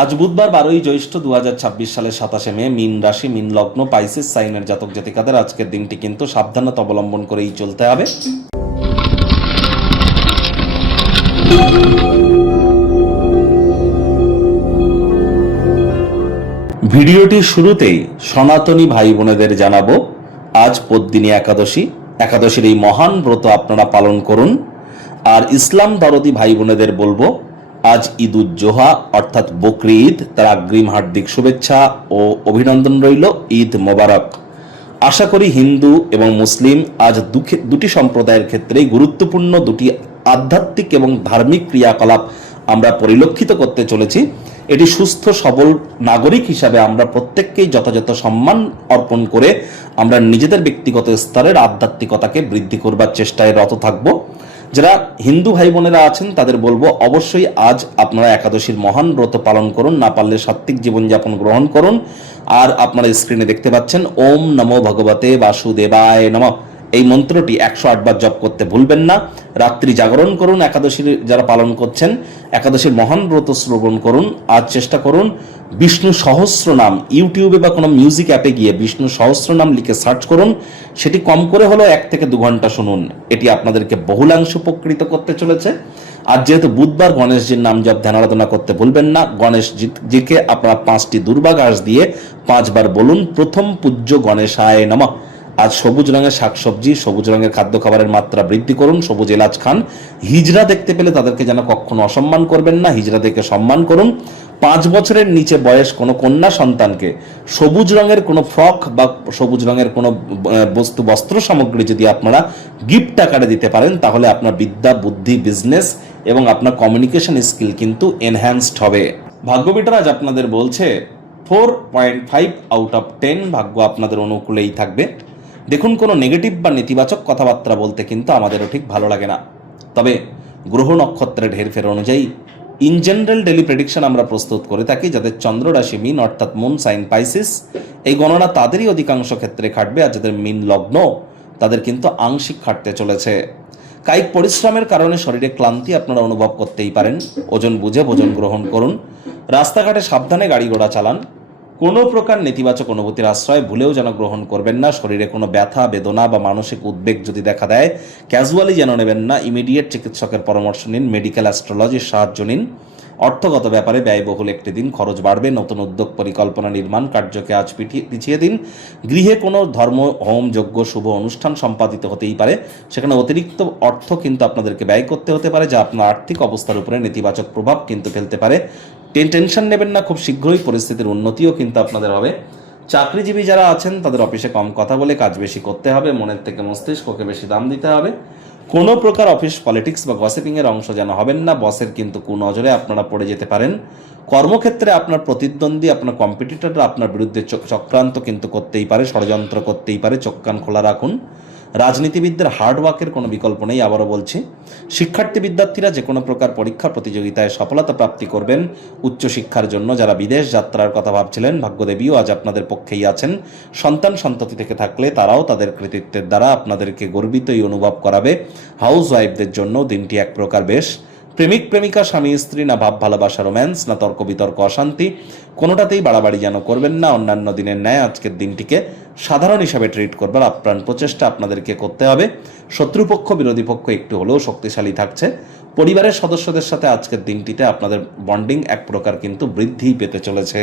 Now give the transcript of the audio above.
আজ বুধবার 12ই জ্যৈষ্ঠ 2026 সালের 27শে মে, মীন রাশি, মীন লগ্ন, পাইসেস সাইনের জাতক জাতিকাদের আজকের দিনটি কিন্তু সাবধানতা অবলম্বন করেই চলতে হবে। ভিডিওটির শুরুতেই সনাতনী ভাই বোনেদের জানাবো, আজ পদ্মিনী একাদশী। একাদশীর এই মহান ব্রত আপনারা পালন করুন। আর ইসলাম দরদি ভাই বোনেদের বলবো, আজ ঈদ উজ জোহা অর্থাৎ বকরি ঈদ, তার অগ্রিম হার্দিক শুভেচ্ছা ও অভিনন্দন রইল। ঈদ মোবারক। আশা করি হিন্দু এবং মুসলিম আজ দুটি সম্প্রদায়ের ক্ষেত্রেই গুরুত্বপূর্ণ দুটি আধ্যাত্মিক এবং ধার্মিক ক্রিয়াকলাপ আমরা পরিলক্ষিত করতে চলেছি। এটি সুস্থ সবল নাগরিক হিসাবে আমরা প্রত্যেককেই যথাযথ সম্মান অর্পণ করে আমরা নিজেদের ব্যক্তিগত স্তরের আধ্যাত্মিকতাকে বৃদ্ধি করবার চেষ্টায় রত থাকব। যারা হিন্দু ভাই বোনেরা আছেন তাদের বলবো, অবশ্যই আজ আপনারা একাদশীর মহান ব্রত পালন করুন, না পারলে সাত্ত্বিক জীবনযাপন গ্রহণ করুন। আর আপনারা স্ক্রিনে দেখতে পাচ্ছেন ওম নমো ভগবতে বাসুদেবায় নমঃ, এই মন্ত্রটি 108 বার জপ করতে ভুলবেন না। রাত্রি জাগরণ করুন। একাদশীর যারা পালন করছেন, একাদশীর মহান ব্রত শ্রবণ করুন। আজ চেষ্টা করুন বিষ্ণু সহস্র নাম, ইউটিউবে বা কোনো মিউজিক অ্যাপে গিয়ে বিষ্ণু সহস্র নাম লিখে সার্চ করুন। সেটি কম করে হলেও 1 থেকে 2 ঘন্টা শুনুন। এটি আপনাদেরকে বহুলাংশ উপকৃত করতে চলেছে। আর যেহেতু বুধবার, গণেশজির নাম জপ ধ্যান আরাধনা করতে ভুলবেন না। গণেশজিকে আপনারা 5টি দুর্বা ঘাস দিয়ে 5 বার বলুন, প্রথম পূজ্য গণেশায় নমঃ। আজ সবুজ রঙের শাকসবজি, সবুজ রঙের খাদ্য খাবারের মাত্রা বৃদ্ধি করুন। সবুজ এলাচ খান। হিজড়া দেখতে পেলে তাদেরকে যেন কখনো অসম্মান করবেন না, হিজড়া দেখে সম্মান করুন। 5 বছরের নিচে বয়স কোনো কন্যা সন্তানকে সবুজ রঙের কোনো ফ্রক বা সবুজ রঙের কোনো বস্ত্র সামগ্রী যদি আপনারা গিফট আকারে দিতে পারেন, তাহলে আপনার বিদ্যা, বুদ্ধি, বিজনেস এবং আপনার কমিউনিকেশন স্কিল কিন্তু এনহ্যান্সড হবে। ভাগ্যবিটার আজ আপনাদের বলছে 4.5 আউট অফ 10 ভাগ্য আপনাদের অনুকূলেই থাকবে। দেখুন, কোনো নেগেটিভ বা নেতিবাচক কথাবার্তা বলতে কিন্তু আমাদেরও ঠিক ভালো লাগে না। তবে গ্রহ নক্ষত্রের হেরফের অনুযায়ী ইন জেনারেল ডেলি প্রেডিকশন আমরা প্রস্তুত করে থাকি। যাদের চন্দ্র রাশি মিন অর্থাৎ মুন সাইন পাইসিস, এই গণনা তাদেরই অধিকাংশ ক্ষেত্রে খাটবে। আর যাদের মিন লগ্ন, তাদের কিন্তু আংশিক খাটতে চলেছে। কায়িক পরিশ্রমের কারণে শরীরে ক্লান্তি আপনারা অনুভব করতেই পারেন। ওজন বুঝে ভোজন গ্রহণ করুন। রাস্তাঘাটে সাবধানে গাড়ি ঘোড়া চালান। কোনো প্রকার নেতিবাচক অনুভূতির আশ্রয় ভুলেও যেন গ্রহণ করবেন না। শরীরে কোনো ব্যথা, বেদনা বা মানসিক উদ্বেগ যদি দেখা দেয়, ক্যাজুয়ালি যেন নেবেন না। ইমিডিয়েট চিকিৎসকের পরামর্শ নিন, মেডিকেল অ্যাস্ট্রোলজির সাহায্য নিন। অর্থগত ব্যাপারে ব্যয়বহুল একটি দিন, খরচ বাড়বে। নতুন উদ্যোগ, পরিকল্পনা, নির্মাণ কার্যকে আজ পিছিয়ে দিন। গৃহে কোনো ধর্ম, হোম, যজ্ঞ, শুভ অনুষ্ঠান সম্পাদিত হতেই পারে। সেখানে অতিরিক্ত অর্থ কিন্তু আপনাদেরকে ব্যয় করতে হতে পারে, যা আপনার আর্থিক অবস্থার উপরে নেতিবাচক প্রভাব কিন্তু ফেলতে পারে। টেনশন নেবেন না, খুব শীঘ্রই পরিস্থিতির উন্নতিও কিন্তু আপনাদের হবে। চাকরিজীবী যারা আছেন তাদের অফিসে কম কথা বলে কাজ বেশি করতে হবে। মনের থেকে মস্তিষ্ককে বেশি দাম দিতে হবে। কোনো প্রকার অফিস পলিটিক্স বা গসিপিং এর অংশ যেন হবেন না। বসের কিন্তু কুনজরে আপনারা পড়ে যেতে পারেন। কর্মক্ষেত্রে আপনার প্রতিদ্বন্দ্বী, আপনার কম্পিটিটররা আপনার বিরুদ্ধে চক্রান্ত কিন্তু করতেই পারে, ষড়যন্ত্র করতেই পারে। চোখ কান খোলা রাখুন। রাজনীতিবিদদের হার্ডওয়ার্কের কোনো বিকল্প নেই, আবারও বলছি। শিক্ষার্থী বিদ্যার্থীরা যে কোনো প্রকার পরীক্ষা প্রতিযোগিতায় সফলতা প্রাপ্তি করবেন। উচ্চশিক্ষার জন্য যারা বিদেশ যাত্রার কথা ভাবছিলেন, ভাগ্যদেবীও আজ আপনাদের পক্ষেই আছেন। সন্তান সন্ততি থেকে থাকলে তারাও তাদের কৃতিত্বের দ্বারা আপনাদেরকে গর্বিতই অনুভব করাবে। হাউস ওয়াইফদের জন্য দিনটি এক প্রকার বেশ। প্রেমিক প্রেমিকা, স্বামী স্ত্রী, না ভাব ভালোবাসা রোম্যান্স, না তর্ক বিতর্ক অশান্তি, কোনোটাতেই বাড়াবাড়ি যেন করবেন না। অন্যান্য দিনের ন্যায় আজকের দিনটিকে সাধারণ হিসাবে ট্রিট করবার আপ্রাণ প্রচেষ্টা আপনাদেরকে করতে হবে। শত্রুপক্ষ, বিরোধী পক্ষ একটু হলেও শক্তিশালী থাকছে। পরিবারের সদস্যদের সাথে আজকের দিনটিতে আপনাদের বন্ডিং এক প্রকার কিন্তু বৃদ্ধি পেতে চলেছে।